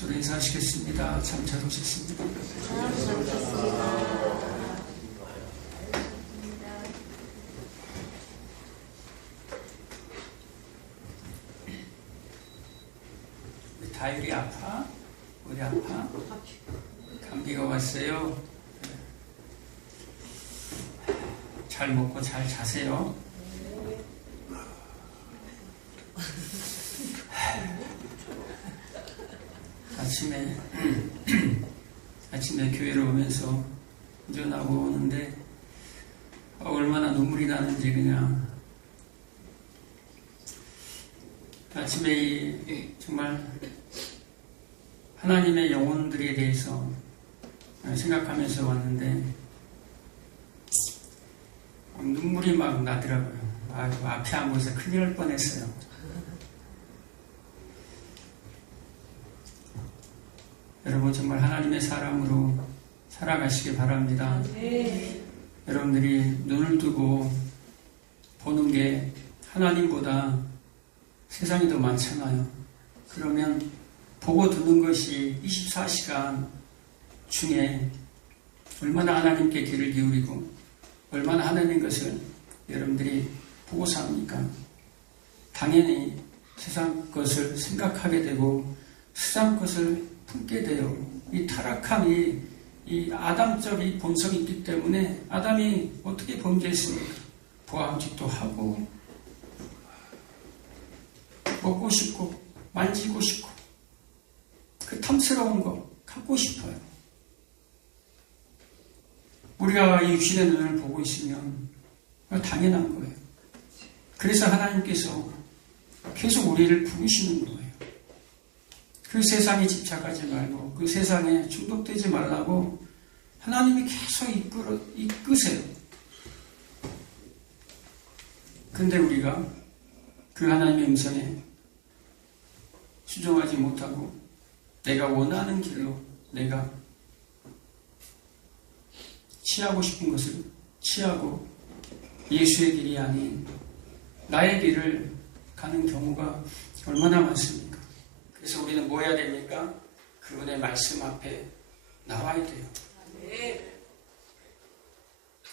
서로 인사하시겠습니다. 참 잘 오셨습니다. 우리 다율이 아파? 우리 아파? 감기가 왔어요. 잘 먹고 잘 자세요. 아침에 교회를 오면서 운전하고 오는데 얼마나 눈물이 나는지 그냥 아침에 정말 하나님의 영혼들에 대해서 생각하면서 왔는데 눈물이 막 나더라고요. 앞에 안 보여서 큰일 날 뻔했어요. 여러분 정말 하나님의 사람으로 살아가시기 바랍니다. 네. 여러분들이 눈을 뜨고 보는 게 하나님보다 세상이 더 많잖아요. 그러면 보고 듣는 것이 24시간 중에 얼마나 하나님께 귀를 기울이고 얼마나 하나님 것을 여러분들이 보고 삽니까? 당연히 세상 것을 생각하게 되고 세상 것을 품게 돼요. 이 타락함이 이 아담적 이 본성이 있기 때문에 아담이 어떻게 범죄했습니까? 보암직도 하고 먹고 싶고 만지고 싶고 그 탐스러운 거 갖고 싶어요. 우리가 이 육신의 눈을 보고 있으면 당연한 거예요. 그래서 하나님께서 계속 우리를 부르시는 거예요. 그 세상에 집착하지 말고 그 세상에 중독되지 말라고 하나님이 계속 이끄세요. 근데 우리가 그 하나님의 음성에 순종하지 못하고 내가 원하는 길로 내가 취하고 싶은 것을 취하고 예수의 길이 아닌 나의 길을 가는 경우가 얼마나 많습니까? 그래서 우리는 뭐 해야 됩니까? 그분의 말씀 앞에 나와야 돼요.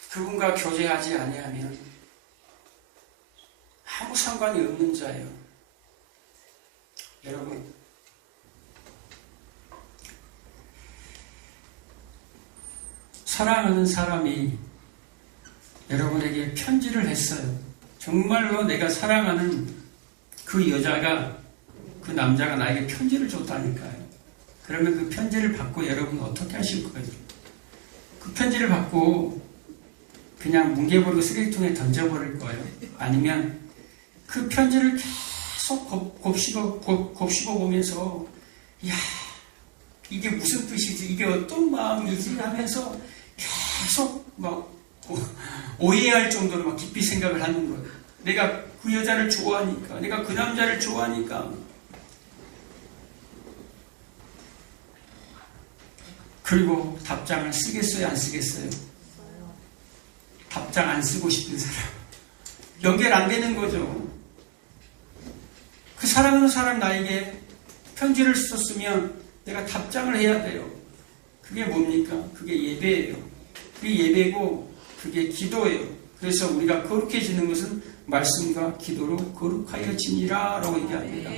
그분과 교제하지 아니하면 아무 상관이 없는 자예요. 여러분, 사랑하는 사람이 여러분에게 편지를 했어요. 정말로 내가 사랑하는 그 여자가 그 남자가 나에게 편지를 줬다니까요. 그러면 그 편지를 받고 여러분은 어떻게 하실 거예요? 그 편지를 받고 그냥 뭉개버리고 쓰레기통에 던져버릴 거예요? 아니면 그 편지를 계속 곱씹어 보면서 이야 이게 무슨 뜻이지? 이게 어떤 마음이지? 하면서 계속 막 오해할 정도로 막 깊이 생각을 하는 거예요. 내가 그 여자를 좋아하니까, 내가 그 남자를 좋아하니까. 그리고 답장을 쓰겠어요? 안 쓰겠어요? 답장 안 쓰고 싶은 사람. 연결 안 되는 거죠. 그 사랑하는 사람 나에게 편지를 썼으면 내가 답장을 해야 돼요. 그게 뭡니까? 그게 예배예요. 그게 예배고 그게 기도예요. 그래서 우리가 거룩해지는 것은 말씀과 기도로 거룩하여지니라 라고 얘기합니다.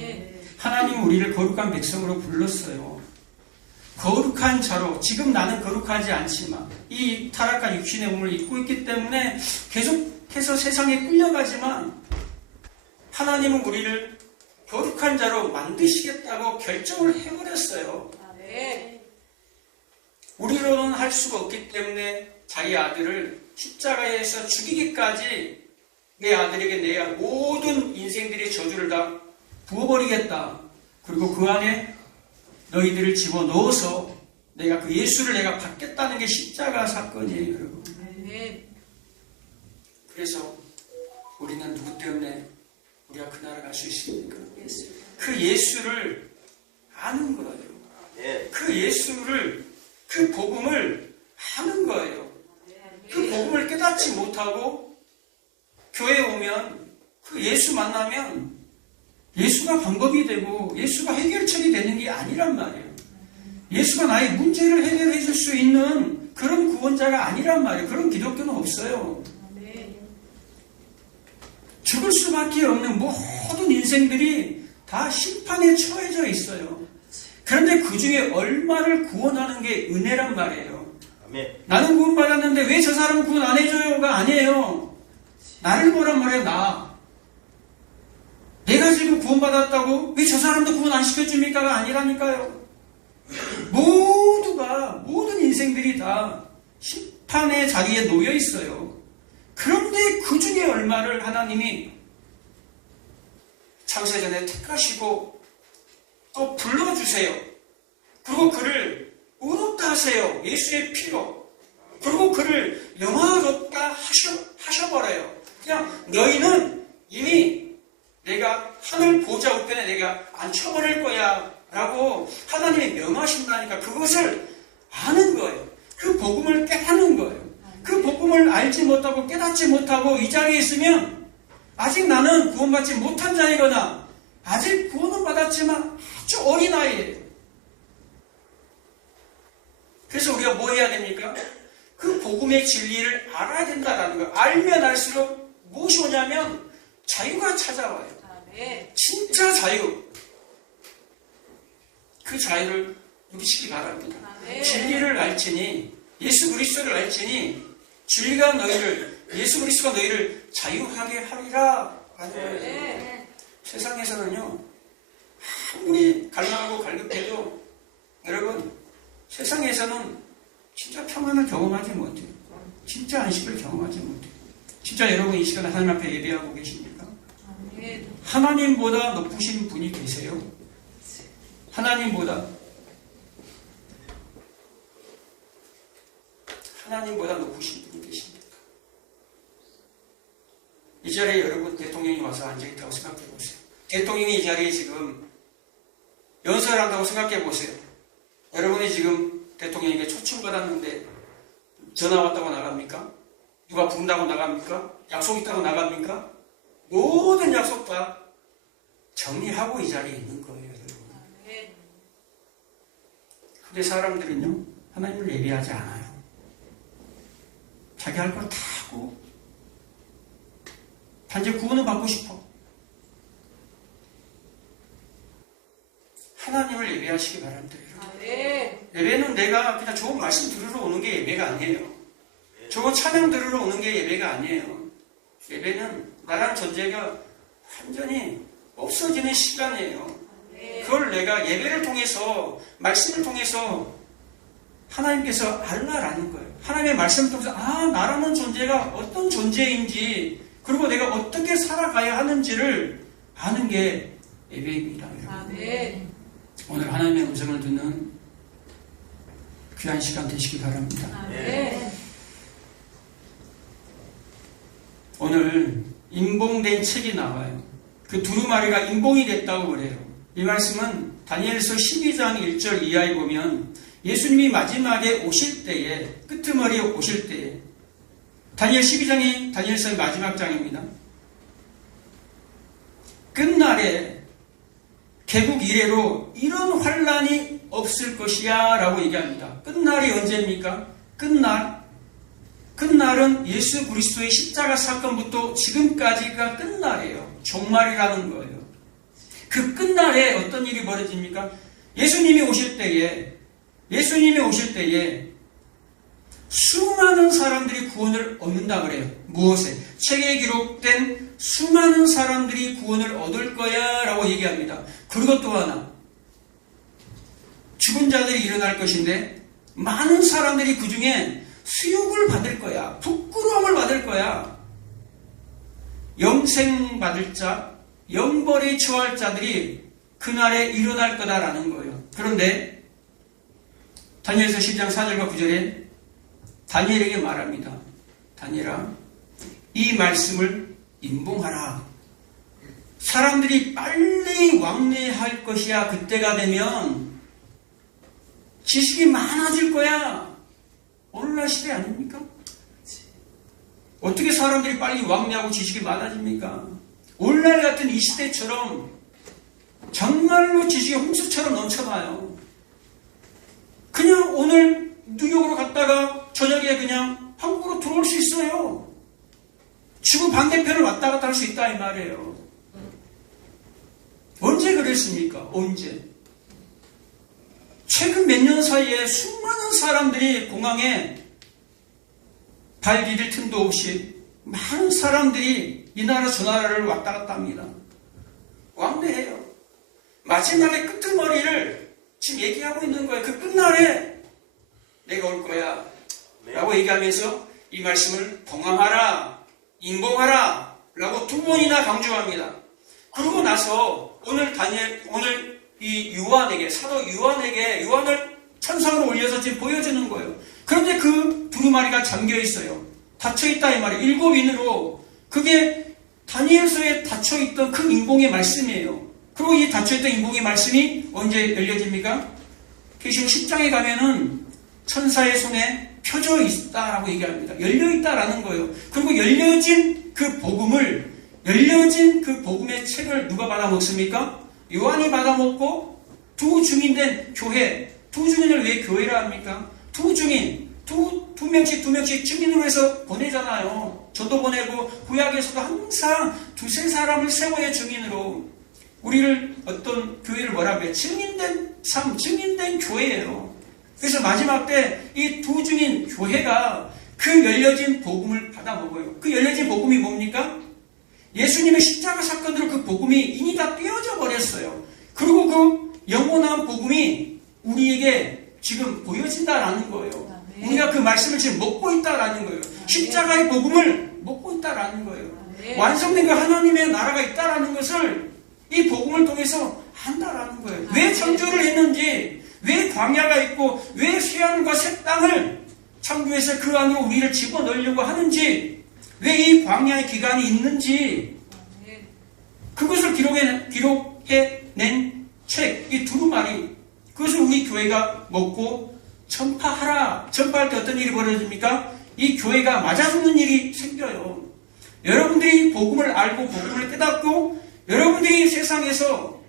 하나님은 우리를 거룩한 백성으로 불렀어요. 거룩한 자로, 지금 나는 거룩하지 않지만 이 타락한 육신의 몸을 입고 있기 때문에 계속해서 세상에 끌려가지만 하나님은 우리를 거룩한 자로 만드시겠다고 결정을 해버렸어요. 우리로는 할 수가 없기 때문에 자기 아들을 십자가에서 죽이기까지 내 아들에게 내 모든 인생들의 저주를 다 부어버리겠다. 그리고 그 안에 너희들을 집어넣어서 내가 그 예수를 내가 받겠다는 게 십자가 사건이에요, 여러분. 그래서 우리는 누구 때문에 우리가 그 나라 갈 수 있습니까? 그 예수를 아는 거예요. 그 예수를, 그 복음을 아는 거예요. 그 복음을 깨닫지 못하고 교회에 오면 그 예수 만나면 예수가 방법이 되고 예수가 해결책이 되는 게 아니란 말이에요. 예수가 나의 문제를 해결해 줄 수 있는 그런 구원자가 아니란 말이에요. 그런 기독교는 없어요. 죽을 수밖에 없는 모든 인생들이 다 심판에 처해져 있어요. 그런데 그 중에 얼마를 구원하는 게 은혜란 말이에요. 나는 구원받았는데 왜 저 사람은 구원 안 해줘요가 아니에요. 나를 보란 말이에요. 내가 지금 구원받았다고 왜 저 사람도 구원 안 시켜줍니까가 아니라니까요. 모든 인생들이 다 심판의 자리에 놓여 있어요. 그런데 그 중에 얼마를 하나님이 창세전에 택하시고 또 불러주세요. 그리고 그를 의롭다 하세요. 예수의 피로. 그리고 그를 영화롭다 하셔버려요. 그냥 너희는 이미 내가 하늘 보좌 우편에 내가 앉혀버릴 거야 라고 하나님이 명하신다니까 그것을 아는 거예요. 그 복음을 깨닫는 거예요. 그 복음을 알지 못하고 깨닫지 못하고 이 자리에 있으면 아직 나는 구원받지 못한 자이거나 아직 구원은 받았지만 아주 어린 아이예요. 그래서 우리가 뭐 해야 됩니까? 그 복음의 진리를 알아야 된다는 거예요. 알면 알수록 무엇이 오냐면 자유가 찾아와요. 진짜 자유. 그 자유를 누리시기 바랍니다. 진리를 알지니 예수 그리스도를 알지니 진리가 예수 그리스도가 너희를 자유하게 하리라 하는 거예요. 세상에서는요 아무리 갈망하고 갈급해도 여러분 세상에서는 진짜 평안을 경험하지 못해요. 진짜 안식을 경험하지 못해요. 진짜 여러분 이 시간에 하나님 앞에 예배하고 계십니까? 하나님보다 높으신 분이 계세요. 하나님보다 높으신 분이 계십니까? 이 자리에 여러분 대통령이 와서 앉아있다고 생각해 보세요. 대통령이 이 자리에 지금 연설을 한다고 생각해 보세요. 여러분이 지금 대통령에게 초청받았는데 전화 왔다고 나갑니까? 누가 부른다고 나갑니까? 약속 있다고 나갑니까? 모든 약속 다 정리하고 이 자리에 있는 거예요, 여러분. 근데 사람들은요, 하나님을 예배하지 않아요. 자기 할 걸 다 하고, 단지 구원을 받고 싶어. 하나님을 예배하시기 바랍니다, 여러분. 예배는 내가 그냥 좋은 말씀 들으러 오는 게 예배가 아니에요. 좋은 찬양 들으러 오는 게 예배가 아니에요. 예배는 나라는 존재가 완전히 없어지는 시간이에요. 그걸 내가 예배를 통해서 말씀을 통해서 하나님께서 알라라는 거예요. 하나님의 말씀을 통해서 나라는 존재가 어떤 존재인지 그리고 내가 어떻게 살아가야 하는지를 아는 게 예배입니다. 오늘 하나님의 음성을 듣는 귀한 시간 되시기 바랍니다. 오늘 인봉된 책이 나와요. 그 두루마리가 인봉이 됐다고 그래요. 이 말씀은 다니엘서 12장 1절 이하에 보면 예수님이 마지막에 오실 때에 끄트머리에 오실 때에 다니엘 12장이 다니엘서의 마지막 장입니다. 끝날에 개국 이래로 이런 환란이 없을 것이야 라고 얘기합니다. 끝날이 언제입니까? 끝날은 예수 그리스도의 십자가 사건부터 지금까지가 끝날이에요. 종말이라는 거예요. 그 끝날에 어떤 일이 벌어집니까? 예수님이 오실 때에 수많은 사람들이 구원을 얻는다 그래요. 무엇에? 책에 기록된 수많은 사람들이 구원을 얻을 거야 라고 얘기합니다. 그리고 또 하나 죽은 자들이 일어날 것인데 많은 사람들이 그 중에 수욕을 받을 거야. 부끄러움을 받을 거야. 영생 받을 자, 영벌에 처할 자들이 그날에 일어날 거다라는 거예요. 그런데 다니엘서 12장 4절과 9절에 다니엘에게 말합니다. 다니엘아, 이 말씀을 인봉하라. 사람들이 빨리 왕래할 것이야. 그때가 되면 지식이 많아질 거야. 오늘날 시대 아닙니까? 어떻게 사람들이 빨리 왕래하고 지식이 많아집니까? 오늘날 같은 이 시대처럼 정말로 지식이 홍수처럼 넘쳐나요. 오늘 뉴욕으로 갔다가 저녁에 그냥 한국으로 들어올 수 있어요. 지구 반대편을 왔다 갔다 할 수 있다 이 말이에요. 언제 그랬습니까? 언제? 최근 몇 년 사이에 수많은 사람들이 공항에 발 디딜 틈도 없이 많은 사람들이 이 나라 저 나라를 왔다 갔다 합니다. 왕래해요. 마지막에 끄트머리를 지금 얘기하고 있는 거예요. 그 끝날에 내가 올 거야 라고 얘기하면서 이 말씀을 동함하라, 인봉하라 라고 2번이나 강조합니다. 그러고 나서 오늘 이 요한에게, 사도 요한을 천상으로 올려서 지금 보여주는 거예요. 그런데 그 두루마리가 잠겨 있어요. 닫혀있다 이 말이에요. 7인으로. 그게 다니엘서에 닫혀있던 그 인봉의 말씀이에요. 그리고 이 닫혀있던 인봉의 말씀이 언제 열려집니까? 계시록 10장에 가면은 천사의 손에 펴져 있다라고 얘기합니다. 열려있다라는 거예요. 그리고 열려진 그 복음의 책을 누가 받아먹습니까? 요한이 받아먹고 두 증인된 교회, 두 증인을 왜 교회라 합니까? 두 증인, 두 명씩 증인으로 해서 보내잖아요. 저도 보내고 구약에서도 항상 2-3사람을 세워야 증인으로. 우리를 어떤 교회를 뭐라고 해요? 증인된 교회예요. 그래서 마지막 때 이 두 증인 교회가 그 열려진 복음을 받아먹어요. 그 열려진 복음이 뭡니까? 예수님의 십자가 사건으로 그 복음이 이미 다 떼어져 버렸어요. 그리고 그 영원한 복음이 우리에게 지금 보여진다라는 거예요. 우리가 그 말씀을 지금 먹고 있다라는 거예요. 십자가의 복음을 먹고 있다라는 거예요. 완성된 그 하나님의 나라가 있다라는 것을 이 복음을 통해서 한다라는 거예요. 왜 창조를 했는지, 왜 광야가 있고, 왜 새하늘과 새 땅을 창조해서 그 안으로 우리를 집어넣으려고 하는지, 왜 이 광야의 기간이 있는지, 그것을 기록해낸 책, 이 두루마리, 그것을 우리 교회가 먹고 전파하라. 전파할 때 어떤 일이 벌어집니까? 이 교회가 맞아 죽는 일이 생겨요. 여러분들이 복음을 알고 복음을 깨닫고 여러분들이 세상에서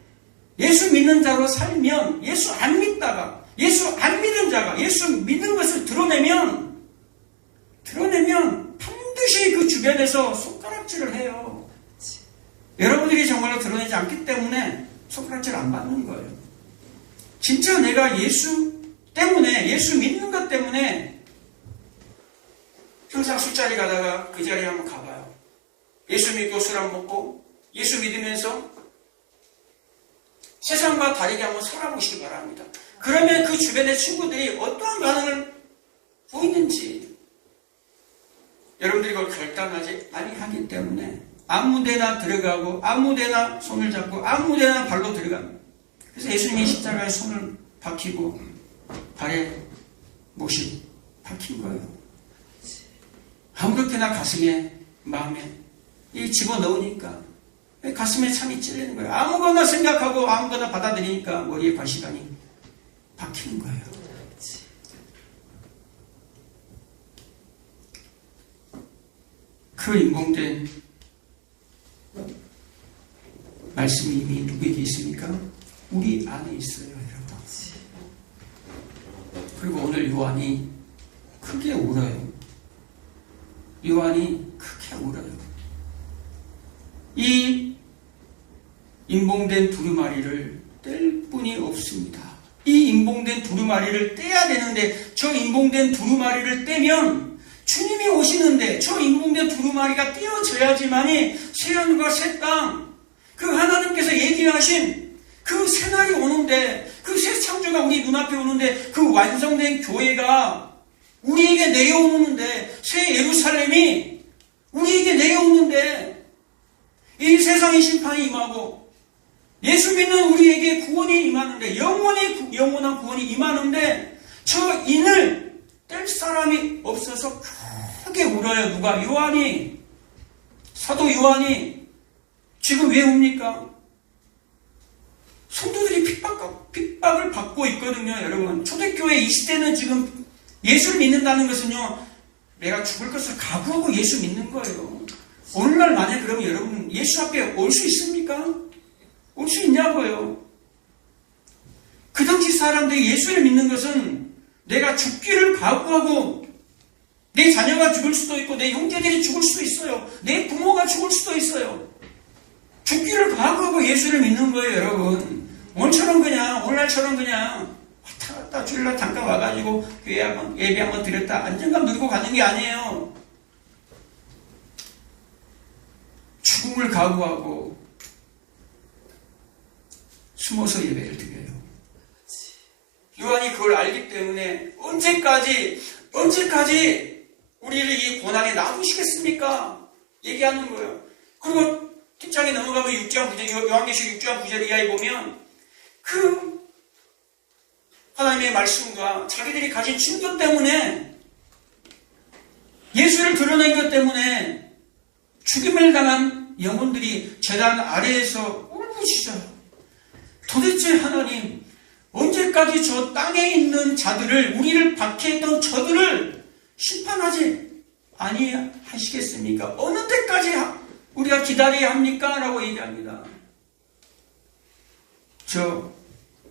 예수 믿는 자로 살면, 예수 안 믿다가, 예수 안 믿는 자가 예수 믿는 것을 드러내면 반드시 그 주변에서 손가락질을 해요. 여러분들이 정말로 드러내지 않기 때문에 손가락질 안 받는 거예요. 진짜 내가 예수 때문에, 예수 믿는 것 때문에 항상 술자리 가다가 그 자리에 한번 가봐요. 예수 믿고 술 안 먹고 예수 믿으면서 세상과 다르게 한번 살아보시기 바랍니다. 그러면 그 주변의 친구들이 어떠한 반응을 보이는지 여러분들이 그걸 결단하지 아니하기 때문에 아무데나 들어가고 아무데나 손을 잡고 아무데나 발로 들어갑니다. 그래서 예수님이 십자가에 손을 박히고 발에 못이 박힌 거예요. 아무렇게나 가슴에, 마음에 이 집어넣으니까 가슴에 참이 찔리는 거예요. 아무거나 생각하고 아무거나 받아들이니까 머리에 과시관이 박히는 거예요. 그 인공된 말씀이 이미 누구에게 있습니까? 우리 안에 있어요, 여러분. 그리고 오늘 요한이 크게 울어요. 요한이 크게 울어요. 이 인봉된 두루마리를 뗄 뿐이 없습니다. 이 인봉된 두루마리를 떼야 되는데 저 인봉된 두루마리를 떼면 주님이 오시는데 저 인봉된 두루마리가 떼어져야지만이 새하늘과 새 땅, 그 하나님께서 얘기하신 그 새날이 오는데, 그 새 창조가 우리 눈앞에 오는데, 그 완성된 교회가 우리에게 내려오는데, 새 예루살렘이 우리에게 내려오는데, 이 세상의 심판이 임하고 예수 믿는 우리에게 구원이 임하는데, 영원한 구원이 임하는데, 저 인을 뗄 사람이 없어서 크게 울어요. 누가? 요한이, 사도 요한이. 지금 왜 웁니까? 성도들이 핍박을 받고 있거든요, 여러분. 초대교회 이 시대는 지금 예수를 믿는다는 것은요, 내가 죽을 것을 각오하고 예수 믿는 거예요. 오늘날 만약 그러면 여러분 예수 앞에 올 수 있습니까? 올 수 있냐고요. 그 당시 사람들이 예수를 믿는 것은 내가 죽기를 각오하고 내 자녀가 죽을 수도 있고 내 형제들이 죽을 수도 있어요. 내 부모가 죽을 수도 있어요. 죽기를 각오하고 예수를 믿는 거예요, 여러분. 오늘날처럼 그냥 왔다 갔다 주일날 잠깐 와가지고 교회 한번 예배 한번 드렸다 안정감 누리고 가는 게 아니에요. 죽음을 각오하고 숨어서 예배를 드려요. 요한이 그걸 알기 때문에 언제까지 우리를 이 고난에 놔두시겠습니까? 얘기하는 거예요. 그리고 뒷장에 넘어가면 6장 9절, 요한계시록 6장 9절 이하에 보면 그 하나님의 말씀과 자기들이 가진 충격 때문에 예수를 드러낸 것 때문에 죽임을 당한 영혼들이 제단 아래에서 울부짖어요. 도대체 하나님 언제까지 저 땅에 있는 자들을 우리를 박해했던 저들을 심판하지 아니하시겠습니까? 어느 때까지 우리가 기다려야 합니까? 라고 얘기합니다.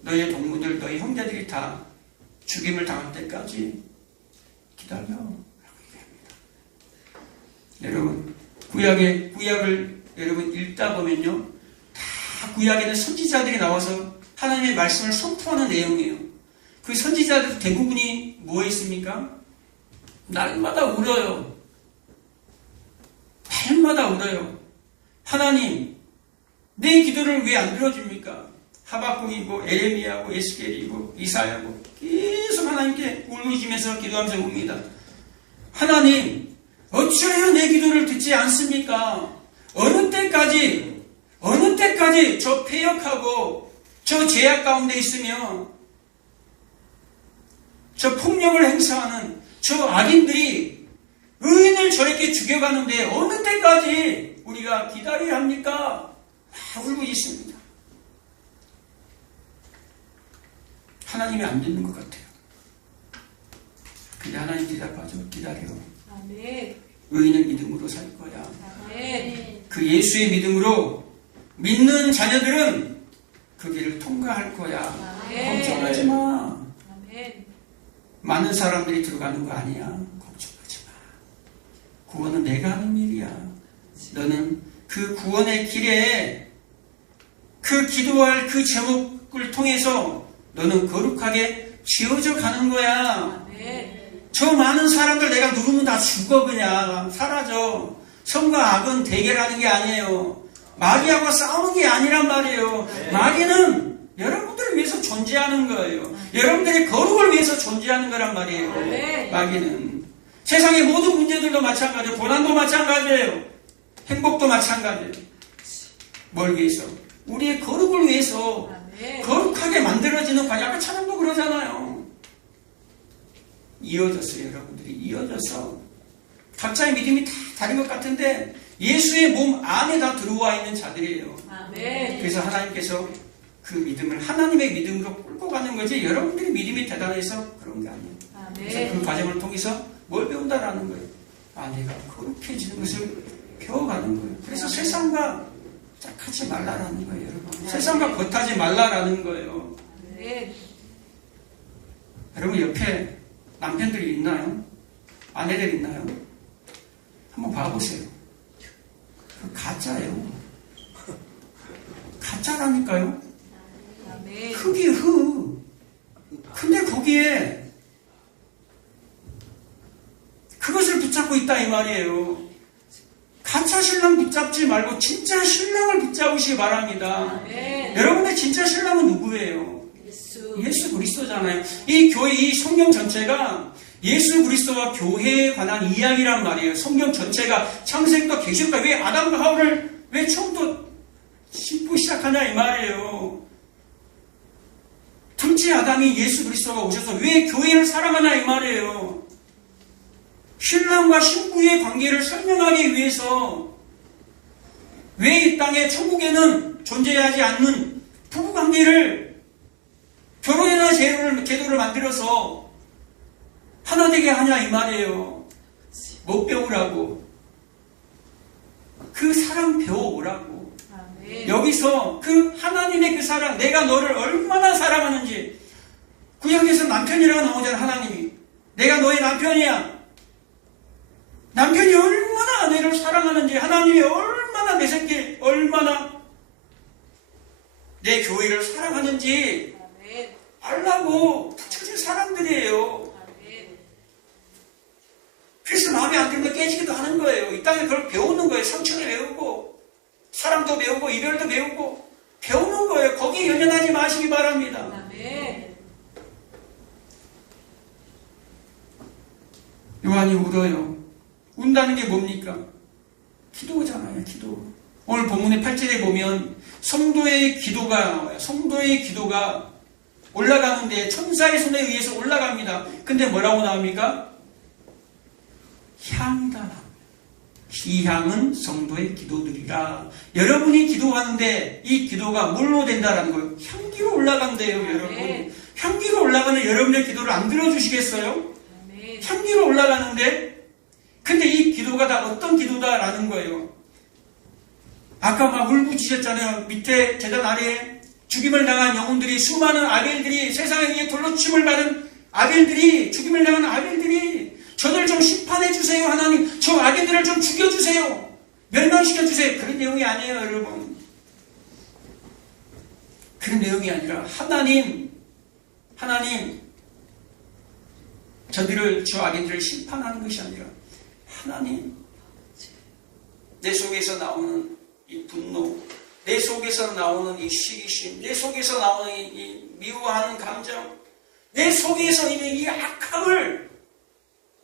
너의 동무들, 너의 형제들이 다 죽임을 당할 때까지 기다려. 라고 얘기합니다. 여러분, 구약을 여러분 읽다 보면요. 다 구약에는 선지자들이 나와서 하나님의 말씀을 선포하는 내용이에요. 그 선지자들 대부분이 뭐 했습니까? 날마다 울어요. 날마다 울어요. 하나님, 내 기도를 왜 안 들어줍니까? 하박국이고 에레미야고 에스겔이고 이사야고 계속 하나님께 울부짖으면서 기도하면서 웁니다. 하나님, 어찌하여 내 기도를 듣지 않습니까? 어느 때까지 저 폐역하고 저 죄악 가운데 있으며 저 폭력을 행사하는 저 악인들이 의인을 저렇게 죽여가는데 어느 때까지 우리가 기다려야 합니까? 울부짖습니다. 하나님이 안 듣는 것 같아요. 근데 하나님 대답하죠. 기다려. 아멘. 의인은 믿음으로 살 거야. 아멘. 그 예수의 믿음으로 믿는 자녀들은 그 길을 통과할 거야. 아멘. 걱정하지 마. 아멘. 많은 사람들이 들어가는 거 아니야. 걱정하지 마. 구원은 내가 하는 일이야. 너는 그 구원의 길에 그 기도할 그 제목을 통해서 너는 거룩하게 지어져 가는 거야. 아멘. 저 많은 사람들 내가 누르면 다 죽어 그냥 사라져. 선과 악은 대결하는 게 아니에요. 마귀하고 싸우는 게 아니란 말이에요. 마귀는 여러분들을 위해서 존재하는 거예요. 여러분들의 거룩을 위해서 존재하는 거란 말이에요. 마귀는 세상의 모든 문제들도 마찬가지예요. 고난도 마찬가지예요. 행복도 마찬가지예요. 뭘 위해서? 우리의 거룩을 위해서 거룩하게 만들어지는 과정. 아까 찬양도 그러잖아요. 이어졌어요. 여러분들이 이어져서 각자의 믿음이 다 다른 것 같은데 예수의 몸 안에 다 들어와 있는 자들이에요. 아멘. 그래서 하나님께서 그 믿음을 하나님의 믿음으로 끌고 가는 거지 여러분들이 믿음이 대단해서 그런 게 아니에요. 그래서 그 과정을 통해서 뭘 배운다라는 거예요. 내가 거룩해지는 것을 배워가는 거예요. 그래서 세상과 짝하지 말라라는 거예요. 여러분. 세상과 겉하지 말라라는 거예요. 여러분 옆에 남편들이 있나요? 아내들 있나요? 한번 봐보세요. 그 가짜예요. 가짜라니까요. 흙이 흙. 근데 거기에 그것을 붙잡고 있다 이 말이에요. 가짜 신랑 붙잡지 말고 진짜 신랑을 붙잡으시기 바랍니다. 여러분의 진짜 신랑은 누구예요? 예수 그리스도잖아요. 이 교회, 이 성경 전체가 예수 그리스도와 교회에 관한 이야기란 말이에요. 성경 전체가 창세기부터 계시록까지 왜 아담과 하와를 왜 처음부터 심고 시작하냐 이 말이에요. 둘째 아담이 예수 그리스도가 오셔서 왜 교회를 사랑하냐 이 말이에요. 신랑과 신부의 관계를 설명하기 위해서 왜 이 땅에 천국에는 존재하지 않는 부부관계를 결혼이나 제도를 만들어서 하나 되게 하냐 이 말이에요. 못 배우라고. 그 사랑 배워오라고. 여기서 그 하나님의 그 사랑, 내가 너를 얼마나 사랑하는지 구약에서 남편이라고 나오잖아. 하나님이 내가 너의 남편이야. 남편이 얼마나 아내를 사랑하는지, 하나님이 얼마나 내 새끼, 얼마나 내 교회를 사랑하는지 아멘. 알라고 붙여진 사람들이에요. 아멘. 그래서 마음에 안 들면 깨지기도 하는 거예요. 이 땅에 그걸 배우는 거예요. 상처를 배우고 사랑도 배우고 이별도 배우고 배우는 거예요. 거기에 연연하지 마시기 바랍니다. 아멘. 요한이 울어요. 운다는 게 뭡니까? 기도잖아요. 기도. 오늘 본문의 8절에 보면 성도의 기도가 나와요. 성도의 기도가 올라가는데 천사의 손에 의해서 올라갑니다. 근데 뭐라고 나옵니까? 향이다. 이 향은 성도의 기도들이라. 여러분이 기도하는데 이 기도가 뭘로 된다라는 거예요? 향기로 올라간대요, 여러분. 네. 향기로 올라가는 여러분의 기도를 안 들어주시겠어요? 아멘. 향기로 올라가는데 근데 이 기도가 다 어떤 기도다라는 거예요. 아까 막 울부짖었잖아요. 밑에 제단 아래에 죽임을 당한 영혼들이, 수많은 아벨들이, 세상에 의해 돌로침을 받은 아벨들이, 죽임을 당한 아벨들이 저들 좀 심판해 주세요. 하나님, 저 아벨들을 좀 죽여주세요. 멸망시켜 주세요. 그런 내용이 아니에요, 여러분. 그런 내용이 아니라 하나님 저들을, 저 아벨들을 심판하는 것이 아니라 하나님, 내 속에서 나오는 이 분노, 내 속에서 나오는 이 시기심, 내 속에서 나오는 이 미워하는 감정, 내 속에서 있는 이 악함을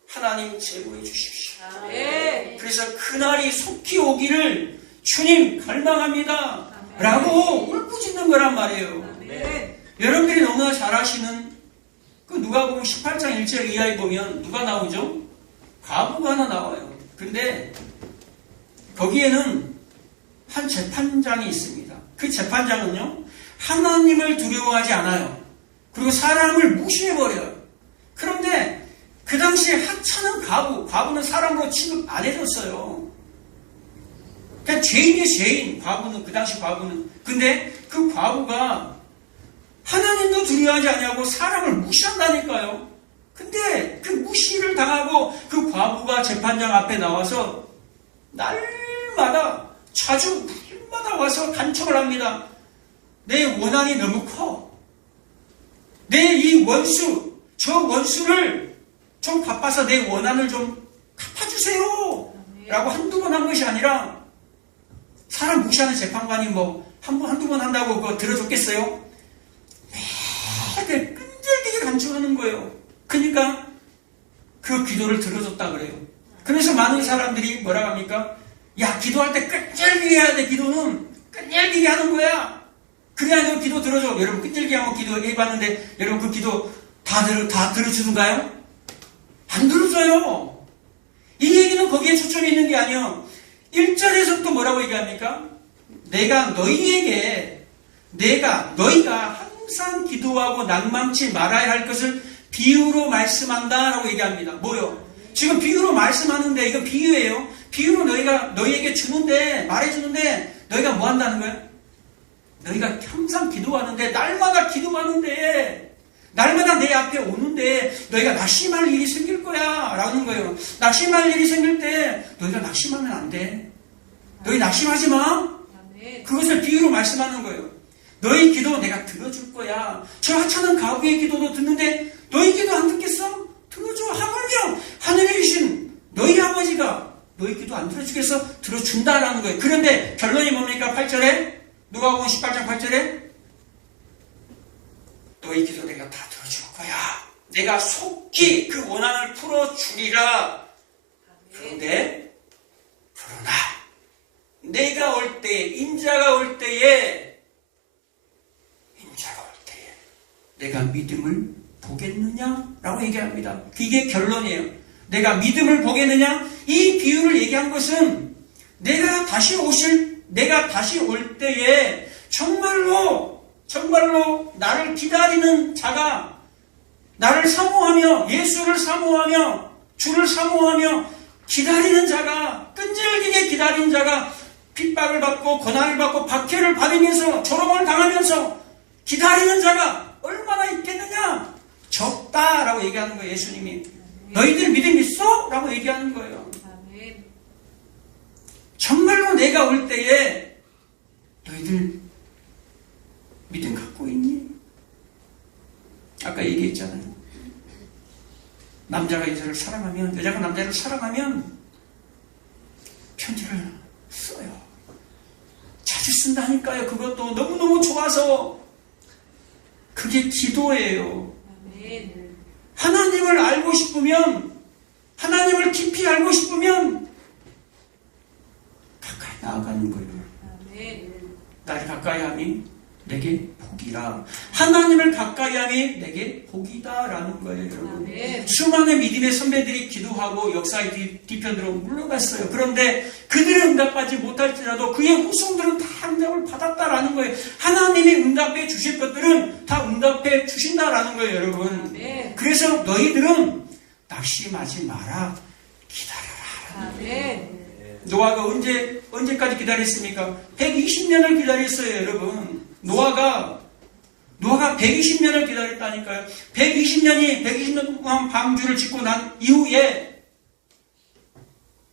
하나님 제거해 주십시오. 아멘. 그래서 그날이 속히 오기를 주님 갈망합니다 라고 울부짖는 거란 말이에요. 아멘. 여러분들이 너무나 잘 아시는 그 누가복음 18장 1절 이하에 보면 누가 나오죠? 과부가 하나 나와요. 근데 거기에는 한 재판장이 있습니다. 그 재판장은요, 하나님을 두려워하지 않아요. 그리고 사람을 무시해버려요. 그런데 그 당시에 하찮은 과부는 사람으로 취급 안 해줬어요. 그냥 죄인이 죄인, 그 당시 과부는. 근데 그 과부가 하나님도 두려워하지 않냐고 사람을 무시한다니까요. 근데 그 무시를 당하고 그 과부가 재판장 앞에 나와서 날마다 자주 날마다 와서 간청을 합니다. 내 원한이 너무 커. 내 이 원수, 저 원수를 좀 갚아서 내 원한을 좀 갚아주세요. 라고 한두 번 한 것이 아니라 사람 무시하는 재판관이 뭐 한두 번 한다고 그거 들어줬겠어요? 매일 끈질기게 간청하는 거예요. 그러니까 그 기도를 들어줬다 그래요. 그래서 많은 사람들이 뭐라고 합니까? 야, 기도할 때 끈질기게 해야 돼. 기도는 끈질기게 하는 거야. 그래야 너 기도 들어줘. 여러분 끈질기게 하고 기도해봤는데 여러분 그 기도 다 들어주는가요? 안 들어줘요. 이 얘기는 거기에 초점이 있는 게 아니에요. 1절에서 또 뭐라고 얘기합니까? 너희가 항상 기도하고 낭망치 말아야 할 것을 비유로 말씀한다라고 얘기합니다. 뭐요? 지금 비유로 말씀하는데 이거 비유예요. 비유로 너희에게 주는데, 말해주는데 너희가 뭐 한다는 거예요? 너희가 항상 기도하는데, 날마다 기도하는데, 날마다 내 앞에 오는데 너희가 낙심할 일이 생길 거야 라는 거예요. 낙심할 일이 생길 때 너희가 낙심하면 안 돼. 너희 낙심하지 마. 그것을 비유로 말씀하는 거예요. 너희 기도 내가 들어줄 거야. 저 하찮은 과부의 기도도 듣는데 너희 기도 안 듣겠어? 들어줘. 하물며 하늘에 계신 너희 아버지가 너희 기도 안 들어주겠어? 들어준다라는 거예요. 그런데 결론이 뭡니까? 8절에 누가복음 18장 8절에 너희 기도 내가 다 들어줄 거야. 내가 속히 그 원한을 풀어주리라. 그런데 그러나 내가 올 때에, 인자가 올 때에 내가 믿음을 보겠느냐라고 얘기합니다. 이게 결론이에요. 내가 믿음을 보겠느냐? 이 비유를 얘기한 것은 내가 다시 올 때에 정말로 나를 기다리는 자가, 나를 사모하며 예수를 사모하며 주를 사모하며 기다리는 자가, 끈질기게 기다리는 자가 핍박을 받고 고난을 받고 박해를 받으면서 조롱을 당하면서 기다리는 자가 얼마나 있겠느냐? 적다라고 얘기하는 거예요. 예수님이. 너희들 믿음 있어? 라고 얘기하는 거예요. 아멘. 정말로 내가 올 때에 너희들 믿음 갖고 있니? 아까 얘기했잖아요. 남자가 여자를 사랑하면, 여자가 남자를 사랑하면 편지를 써요. 자주 쓴다니까요. 그것도 너무너무 좋아서. 그게 기도예요. 아멘. 하나님을 알고 싶으면, 하나님을 깊이 알고 싶으면 가까이 나아가는 거예요. 아멘. 나를 가까이 함이 내게 복이라. 하나님을 가까이 함이 내게 복이다라는 거예요, 여러분. 아멘. 수많은 믿음의 선배들이 기도하고 역사의 뒤편으로 물러갔어요. 그런데 그들의 응답받지 못할지라도 그의 후손들은 다 응답을 받았다라는 거예요. 하나님이 응답해 주실 것들은 다 응답해 주신다라는 거예요, 여러분. 아멘. 그래서 너희들은 낙심하지 마라. 기다려라. 아멘. 노아가 언제까지 기다렸습니까? 120년을 기다렸어요, 여러분. 노아가 120년을 기다렸다니까요. 120년 동안 방주를 짓고 난 이후에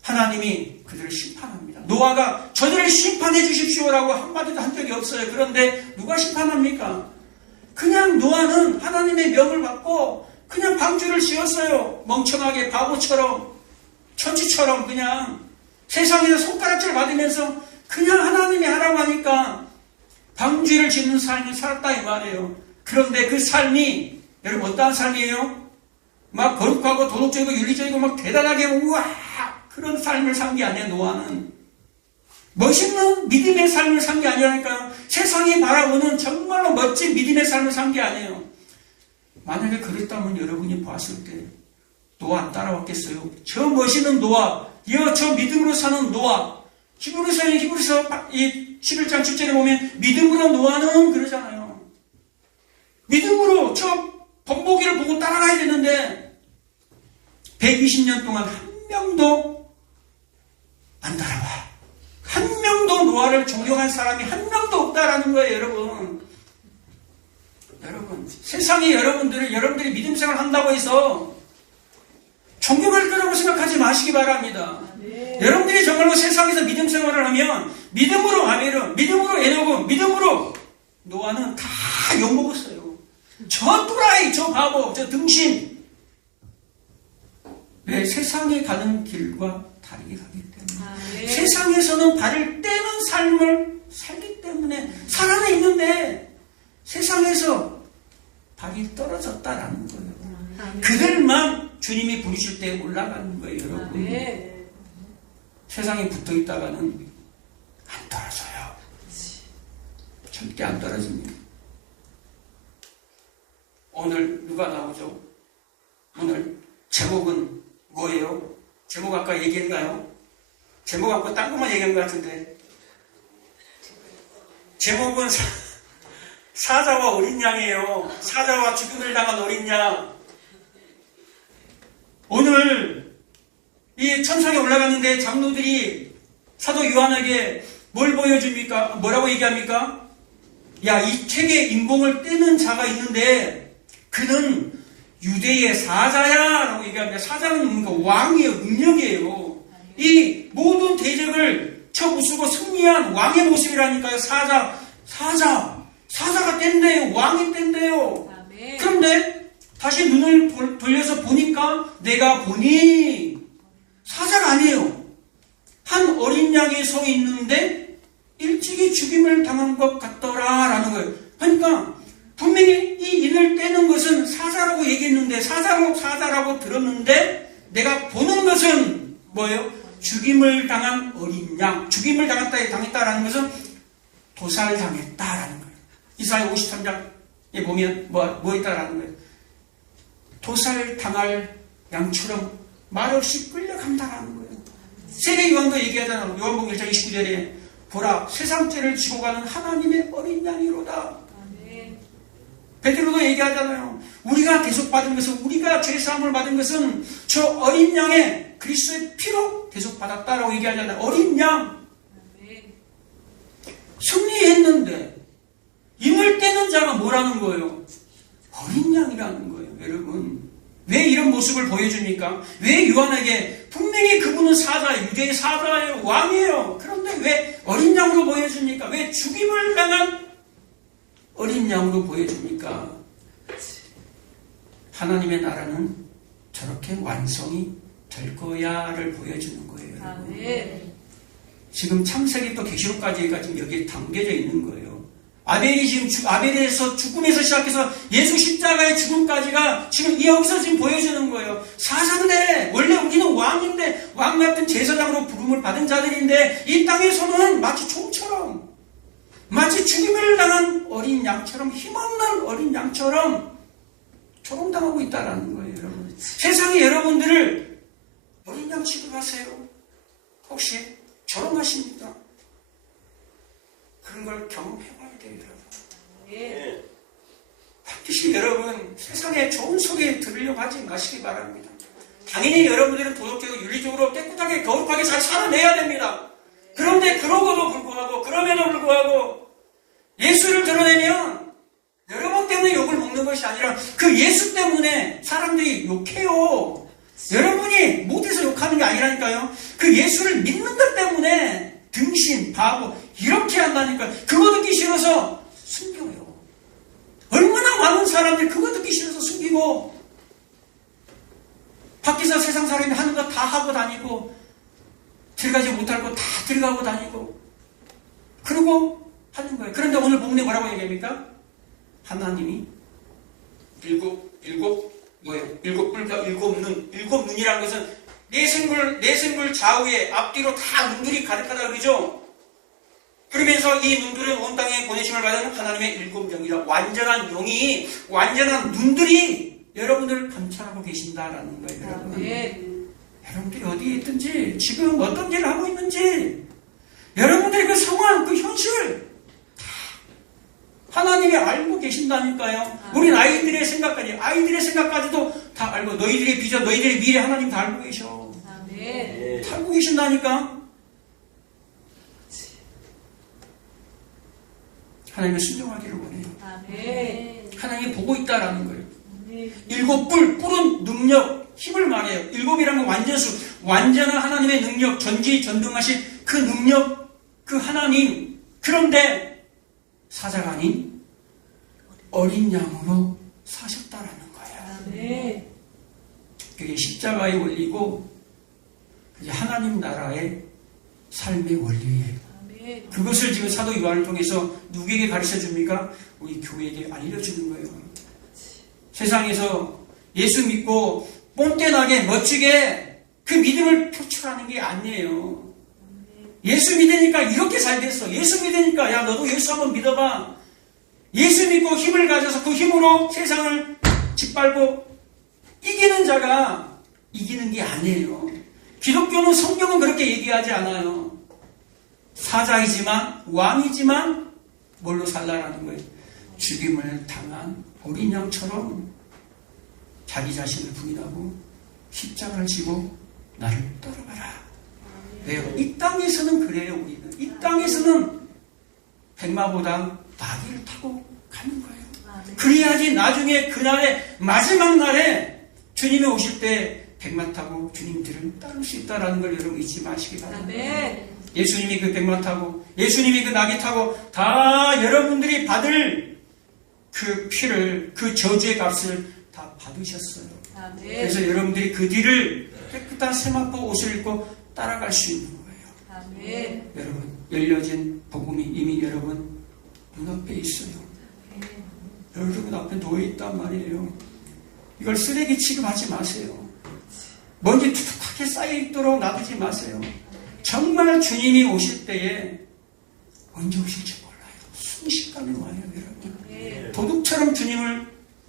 하나님이 그들을 심판합니다. 노아가 저들을 심판해 주십시오라고 한마디도 한 적이 없어요. 그런데 누가 심판합니까? 그냥 노아는 하나님의 명을 받고 그냥 방주를 지었어요. 멍청하게 바보처럼, 천치처럼 그냥 세상에서 손가락질 받으면서 그냥 하나님이 하라고 하니까 방주를 짓는 삶을 살았다 이 말이에요. 그런데 그 삶이 여러분 어떠한 삶이에요? 막 거룩하고 도덕적이고 윤리적이고 막 대단하게 우와 그런 삶을 산 게 아니에요. 노아는 멋있는 믿음의 삶을 산 게 아니라니까요. 세상이 바라보는 정말로 멋진 믿음의 삶을 산 게 아니에요. 만약에 그랬다면 여러분이 봤을 때 노아 안 따라왔겠어요? 저 멋있는 노아, 저 믿음으로 사는 노아. 히브리서 11장 7절에 보면 믿음으로 노아는 그러잖아요. 믿음으로 저 본보기를 보고 따라가야 되는데 120년 동안 한 명도 안 따라와. 한 명도 노아를 존경한 사람이 한 명도 없다라는 거예요, 여러분. 여러분, 세상에 여러분들이 믿음 생활을 한다고 해서 존경할 거라고 생각하지 마시기 바랍니다. 네. 여러분들이 정말로 세상에서 믿음 생활을 하면 믿음으로 아벨은, 믿음으로 에녹은, 믿음으로 노아는 다 욕먹었어요. 저 또라이, 저 바보, 저 등신. 왜? 세상에 가는 길과 다르게 가기 때문에. 네. 세상에서는 발을 떼는 삶을 살기 때문에 살아있는데 세상에서 발이 떨어졌다라는 거예요. 그들만 주님이 부르실 때 올라가는 거예요, 여러분. 네. 세상에 붙어 있다가는 안 떨어져요. 절대 안 떨어집니다. 오늘 누가 나오죠? 오늘 제목은 뭐예요? 제목 아까 얘기했나요? 제목 아까 딴 것만 얘기한 것 같은데. 제목은 사자와 어린 양이에요. 사자와 죽음을 당한 어린 양. 오늘 이 천상에 올라갔는데 장로들이 사도 요한에게 뭘 보여줍니까? 뭐라고 얘기합니까? 야, 이 책에 인봉을 떼는 자가 있는데 그는 유대의 사자야 라고 얘기합니다. 사자는 뭔가 왕이에요. 능력이에요. 이 모든 대적을 쳐부수고 승리한 왕의 모습이라니까요. 사자가 뗀대요. 왕이 뗀대요. 아멘. 그런데 다시 눈을 돌려서 보니까 내가 보니 사자가 아니에요. 한 어린 양이 서 있는데 일찍이 죽임을 당한 것 같더라라는 거예요. 그러니까 분명히 이 인을 떼는 것은 사자라고 얘기했는데 사자라고 들었는데 내가 보는 것은 뭐예요? 죽임을 당한 어린 양. 죽임을 당했다라는 것은 도살당했다라는 거예요. 이사야 53장에 보면 뭐 있다라는 거예요. 도살당할 양처럼 말없이 끌려간다라는 거예요. 세례 요한도 얘기하잖아요. 요한복음 1장 29절에 보라 세상 죄를 지고 가는 하나님의 어린 양이로다. 아멘. 베드로도 얘기하잖아요. 우리가 계속 받은 것은 우리가 죄사함을 받은 것은 저 어린 양의 그리스도의 피로 계속 받았다라고 얘기하잖아요. 어린 양 아멘. 승리했는데 임을 떼는 자가 뭐라는 거예요? 어린 양이라는 거예요. 여러분, 왜 이런 모습을 보여줍니까? 왜 요한에게 분명히 그분은 사자예요. 유대의 사자예요. 왕이에요. 그런데 왜 어린 양으로 보여줍니까? 왜 죽임을 당한 어린 양으로 보여줍니까? 하나님의 나라는 저렇게 완성이 될 거야를 보여주는 거예요. 여러분. 아멘. 지금 창세기부터 계시록까지가 지금 여기에 담겨져 있는 거예요. 아벨이 지금 아벨에서 죽음에서 시작해서 예수 십자가의 죽음까지가 지금 여기서 지금 보여주는 거예요. 사자인데 원래 우리는 왕인데 왕 같은 제사장으로 부름을 받은 자들인데 이 땅에서는 마치 종처럼 마치 죽임을 당한 어린 양처럼 힘없는 어린 양처럼 조롱당하고 있다라는 거예요. 여러분. 세상에 여러분들을 어린 양 취급하세요? 혹시 조롱하십니까? 그런 걸 경험해봐야 돼요, 여러분. 네. 반드시 여러분 세상에 좋은 소리 들으려고 하지 마시기 바랍니다. 당연히 여러분들은 도덕적으로 윤리적으로 깨끗하게 거룩하게 잘 살아내야 됩니다. 그런데 그럼에도 불구하고 예수를 드러내면 여러분 때문에 욕을 먹는 것이 아니라 그 예수 때문에 사람들이 욕해요. 여러분이 못해서 욕하는 게 아니라니까요. 그 예수를 믿는 것 때문에 등신, 바보 이렇게 한다니까요. 그거 듣기 싫어서 숨겨요. 얼마나 많은 사람들이 그거 듣기 싫어서 숨기고 밖에서 세상 사람이 하는 거 다 하고 다니고 들어가지 못할 거 다 들어가고 다니고 그러고 하는 거예요. 그런데 오늘 본문에 뭐라고 얘기합니까? 하나님이 일곱 뿔과 일곱 눈이라는 것은 내 생물 좌우에 앞뒤로 다 눈들이 가득하다 그러죠. 그러면서 이 눈들은 온 땅에 보내심을 받은 하나님의 일곱 영이라 완전한 영이 완전한 눈들이 여러분들을 감찰하고 계신다라는 거예요. 여러분. 아멘. 여러분들이 어디에 있든지 지금 어떤 일을 하고 있는지 여러분들의 그 상황, 그 현실 다 하나님이 알고 계신다니까요. 우린 아이들의 생각까지도 다 알고 너희들의 비전, 너희들의 미래 하나님 다 알고 계셔. 아멘. 다 알고 계신다니까. 하나님을 순종하기를 원해요. 아멘. 하나님이 보고 있다라는 거예요. 아멘. 일곱 뿔은 능력, 힘을 말해요. 일곱이라는 건 완전수, 완전한 하나님의 능력, 전지전능하신 그 능력, 그 하나님. 그런데 사자가 아닌 어린 양으로 사셨다라는 거예요. 아멘. 그게 십자가의 원리고 그게 하나님 나라의 삶의 원리예요. 아멘. 그것을 지금 사도 요한을 통해서 누구에게 가르쳐 줍니까? 우리 교회에게 알려주는 거예요. 세상에서 예수 믿고 뽐때나게 멋지게 그 믿음을 표출하는 게 아니에요. 예수 믿으니까 이렇게 잘 됐어. 예수 믿으니까 야 너도 예수 한번 믿어봐. 예수 믿고 힘을 가져서 그 힘으로 세상을 짓밟고 이기는 자가 이기는 게 아니에요. 기독교는 성경은 그렇게 얘기하지 않아요. 사자이지만 왕이지만 뭘로 살라라는 거예요. 죽임을 당한 어린 양처럼 자기 자신을 부인하고 십자가를 지고 나를 따라가라. 왜요? 이 땅에서는 그래요. 우리는 이 땅에서는 백마보다 나귀를 타고 가는 거예요. 그래야지 나중에 그날의 마지막 날에 주님이 오실 때 백마 타고 주님들을 따를 수 있다는 걸 여러분 잊지 마시기 바랍니다. 아멘. 예수님이 그 백마 타고 예수님이 그 나귀 타고 다 여러분들이 받을 그 피를 그 저주의 값을 다 받으셨어요. 아멘. 그래서 여러분들이 그 뒤를 깨끗한 세마포 옷을 입고 따라갈 수 있는 거예요. 아멘. 여러분 열려진 복음이 이미 여러분 눈앞에 있어요. 여러분 앞에 놓여있단 말이에요. 이걸 쓰레기 취급하지 마세요. 먼지 툭툭하게 쌓여있도록 놔두지 마세요. 정말 주님이 오실 때에 언제 오실지 몰라요. 순식간에 와요, 여러분. 도둑처럼 주님을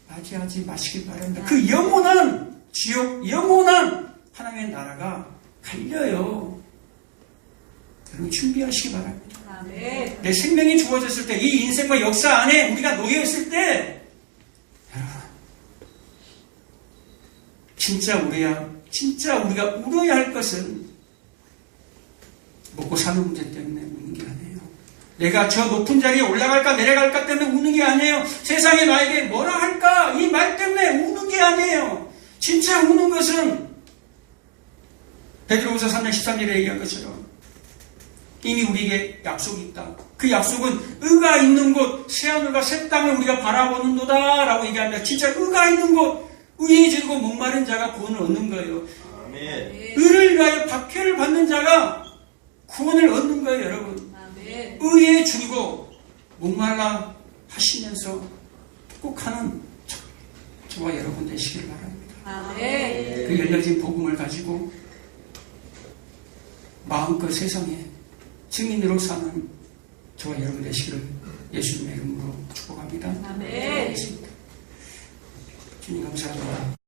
맞이하지 마시기 바랍니다. 그 영원한 지옥, 영원한 하나님의 나라가 갈려요. 여러분 준비하시기 바랍니다. 아멘. 내 생명이 주어졌을 때, 이 인생과 역사 안에 우리가 놓여있을 때, 여러분, 진짜 우리가 울어야 할 것은 먹고 사는 문제 때문에 우는 게 아니에요. 내가 저 높은 자리에 올라갈까 내려갈까 때문에 우는 게 아니에요. 세상에 나에게 뭐라 할까 이 말 때문에 우는 게 아니에요. 진짜 우는 것은 베드로후서 3장 13절에 얘기한 것처럼 이미 우리에게 약속이 있다. 그 약속은 의가 있는 곳, 새하늘과 새 땅을 우리가 바라보는도다 라고 얘기합니다. 진짜 의가 있는 곳, 의에 줄고 목마른 자가 구원을 얻는 거예요. 아멘. 의를 위하여 박해를 받는 자가 구원을 얻는 거예요, 여러분. 아멘. 의에 줄고 목말라 하시면서 꼭 하는 저와 여러분 되시길 바랍니다. 아멘. 그 열려진 복음을 가지고 마음껏 세상에 증인으로 사는 저와 여러분 되시기를 예수님의 이름으로 축복합니다. 아멘. 주님 감사합니다.